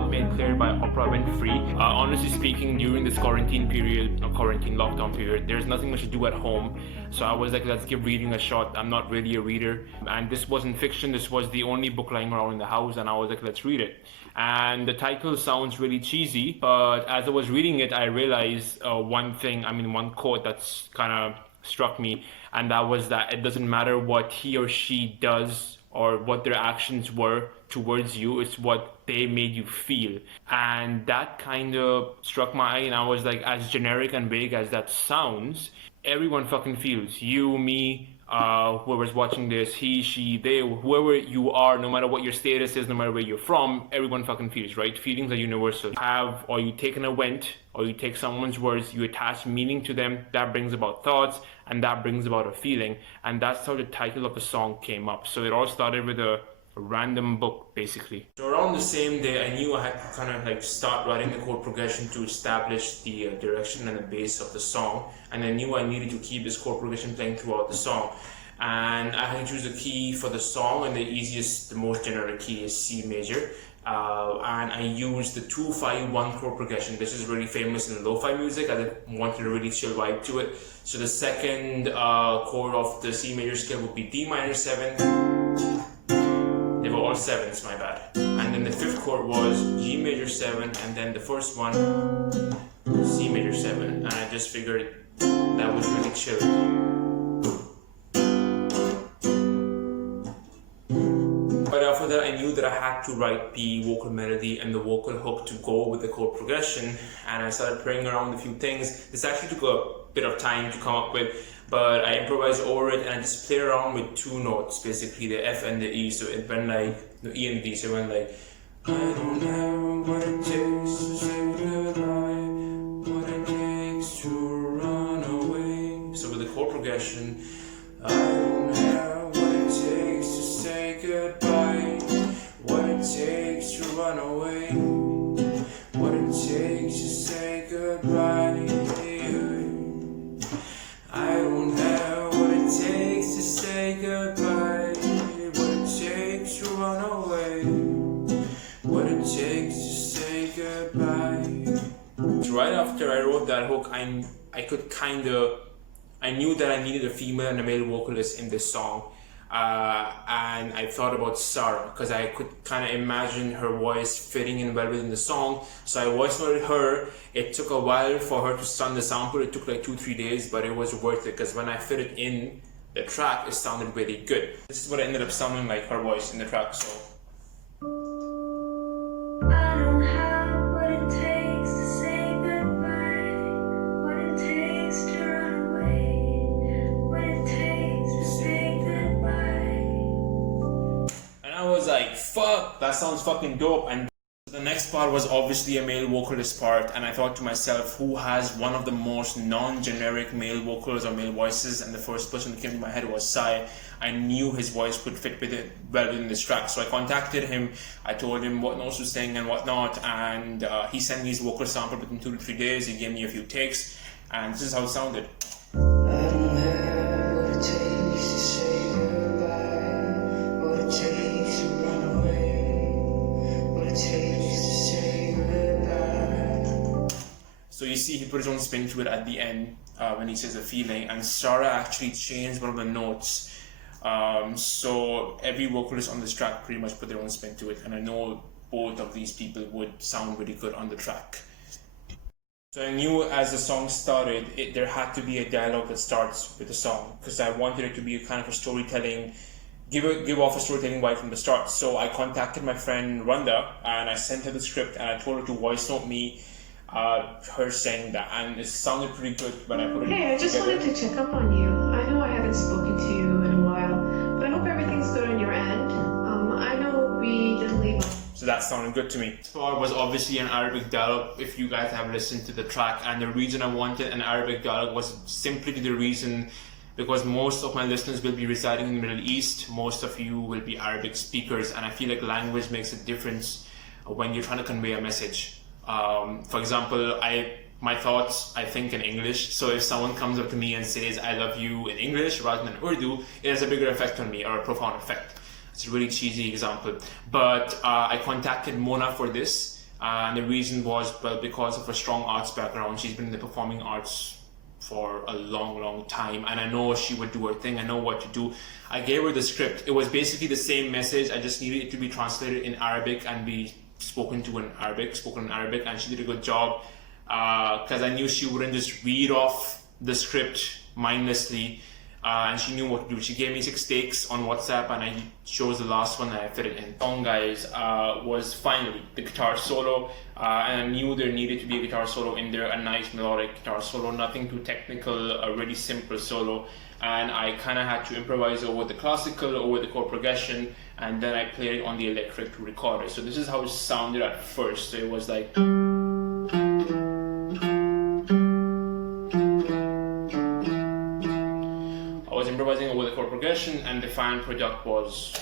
Heart Made Clear by Oprah Winfrey. Honestly speaking, during this quarantine period, or quarantine lockdown period, there's nothing much to do at home. So I was like, let's give reading a shot. I'm not really a reader. And this wasn't fiction, this was the only book lying around in the house, and I was like, let's read it. And the title sounds really cheesy, but as I was reading it, I realized one quote that's kind of struck me, and that was that it doesn't matter what he or she does or what their actions were towards you, it's what they made you feel. And that kind of struck my eye, and I was like, as generic and vague as that sounds, everyone fucking feels. You, me, whoever's watching this, he, she, they, whoever you are, no matter what your status is, no matter where you're from, everyone fucking feels, right? Feelings are universal. You take an event, or you take someone's words, you attach meaning to them, that brings about thoughts, and that brings about a feeling. And that's how the title of the song came up. So it all started with a random book, basically. So around the same day, I knew I had to kind of like start writing the chord progression to establish the direction and the bass of the song, and I knew I needed to keep this chord progression playing throughout the song. And I had to choose a key for the song, and the most generic key is C major. And I used the 2-5-1 chord progression. This is really famous in lo-fi music. I wanted a really chill vibe to it. So the second chord of the C major scale would be D minor 7. They were all 7s, my bad. And then the fifth chord was G major 7, and then the first one, C major 7. And I just figured that was really chill. But after that, I knew that I had to write the vocal melody and the vocal hook to go with the chord progression, and I started playing around with a few things. This actually took a bit of time to come up with, but I improvised over it, and I just played around with two notes, basically the F and the E. So it went like the E and the D. So it went like, I don't know what it takes to say goodbye, what it takes to run away. So with the chord progression, I don't know what it takes to say goodbye, what it takes to run away, what it takes to say goodbye. I don't know what it takes to say goodbye, what it takes to run away, what it takes to say goodbye. So right after I wrote that hook, I knew that I needed a female and a male vocalist in this song. And I thought about Sara, because I could kind of imagine her voice fitting in well within the song. So I voice noted her. It took a while for her to stun the sample. It took like 2-3 days, but it was worth it, because when I fit it in the track, it sounded really good. This is what it ended up sounding like, her voice in the track. So I don't have what it takes to say goodbye, what it takes to run away, what it takes to say goodbye. And I was like, fuck, that sounds fucking dope. And the next part was obviously a male vocalist part, and I thought to myself, who has one of the most non-generic male vocals or male voices? And the first person that came to my head was Sai. I knew his voice could fit with it well within this track, so I contacted him. I told him what notes to sing and whatnot, and he sent me his vocal sample within 2 to 3 days. He gave me a few takes, and this is how it sounded. I don't have what it takes to say goodbye, what it takes to run away, what it takes to say goodbye. So you see, he put his own spin to it at the end when he says a feeling, and Sara actually changed one of the notes. So every vocalist on this track pretty much put their own spin to it, and I know both of these people would sound really good on the track. So I knew as the song started, there had to be a dialogue that starts with the song, because I wanted it to be a kind of a storytelling, give off a storytelling vibe from the start. So I contacted my friend Rhonda, and I sent her the script, and I told her to voice note me her saying that, and it sounded pretty good when I put it Hey, I just together. wanted to check up on you. I know I haven't spoken to you in a while, but I hope everything's good on your end. I know we didn't leave. So that sounded good to me. This part was obviously an Arabic dialogue, if you guys have listened to the track, and the reason I wanted an Arabic dialogue was simply the reason because most of my listeners will be residing in the Middle East, most of you will be Arabic speakers, and I feel like language makes a difference when you're trying to convey a message. For example, my thoughts, I think in English, so if someone comes up to me and says I love you in English rather than Urdu, it has a bigger effect on me, or a profound effect. It's a really cheesy example, but I contacted Mona for this, And the reason was, well, because of her strong arts background. She's been in the performing arts for a long time, and I know she would do her thing. I know what to do. I gave her the script. It was basically the same message. I just needed it to be translated in Arabic and be spoken in Arabic, and she did a good job, because I knew she wouldn't just read off the script mindlessly, and she knew what to do. She gave me 6 takes on WhatsApp, and I chose the last one and I fit it in. Song, guys, was finally the guitar solo, and I knew there needed to be a guitar solo in there, a nice melodic guitar solo, nothing too technical, a really simple solo. And I kind of had to improvise over the classical, over the chord progression, and then I played it on the electric to record it. So this is how it sounded at first. So it was like, I was improvising over the chord progression, and the final product was